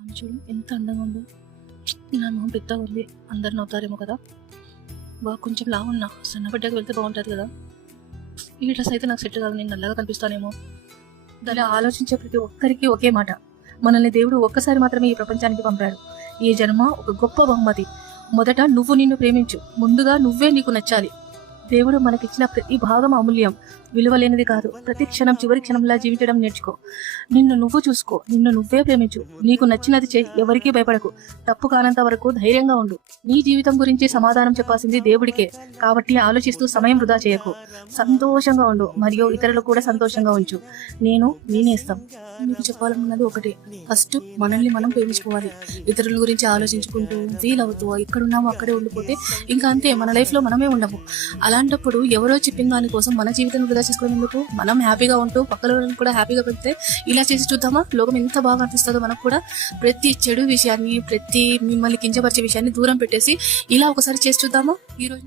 ఆమె చూడు ఎంత అందంగా ఉందో. నా మొహం పెద్దగా ఉంది, అందరు నవ్వుతారేమో కదా. కొంచెం లావున్నా, సన్నబడ్డాక వెళ్తే బాగుంటుంది కదా. ఈ డ్రెస్ అయితే నాకు సెట్ కాదు, నేను నల్లగా కనిపిస్తానేమో. దాన్ని ఆలోచించే ప్రతి ఒక్కరికి ఒకే మాట, మనల్ని దేవుడు ఒక్కసారి మాత్రమే ఈ ప్రపంచానికి పంపాడు. ఈ జన్మ ఒక గొప్ప బహుమతి. మొదట నువ్వు నిన్ను ప్రేమించు, ముందుగా నువ్వే నీకు నచ్చాలి. దేవుడు మనకిచ్చిన ప్రతి భాగం అమూల్యం, విలువలేనిది కాదు. ప్రతి క్షణం చివరి క్షణంలా జీవించడం నేర్చుకో. నిన్ను నువ్వు చూసుకో, నిన్ను నువ్వే ప్రేమించు, నీకు నచ్చినది చేయి, ఎవరికీ భయపడకు. తప్పు కానంత వరకు ధైర్యంగా ఉండు. నీ జీవితం గురించి సమాధానం చెప్పాల్సింది దేవుడికే, కాబట్టి ఆలోచిస్తూ సమయం వృధా చేయకు. సంతోషంగా ఉండు, మరియు ఇతరులు కూడా సంతోషంగా ఉంచు. నేనేస్తాం. మీకు చెప్పాలనున్నది ఒకటే, ఫస్ట్ మనల్ని మనం ప్రేమించుకోవాలి. ఇతరుల గురించి ఆలోచించుకుంటూ ఫీల్ అవుతూ ఎక్కడున్నామో అక్కడే ఉండిపోతే ఇంకా అంతే, మన లైఫ్ లో మనమే ఉండము. అలాంటప్పుడు ఎవరో చెప్పిన దానికోసం మన జీవితం వృధా చేసుకోవడం ఎందుకు? మనం హ్యాపీగా ఉంటూ పక్కన కూడా హ్యాపీగా పెడితే ఇలా చేసి చూద్దామా, లోకం ఎంత బాగా అనిపిస్తుందో మనకు కూడా. ప్రతి చెడు విషయాన్ని, ప్రతి మిమ్మల్ని కించపరిచే విషయాన్ని దూరం పెట్టేసి ఇలా ఒకసారి చేసి చూద్దామా ఈరోజు.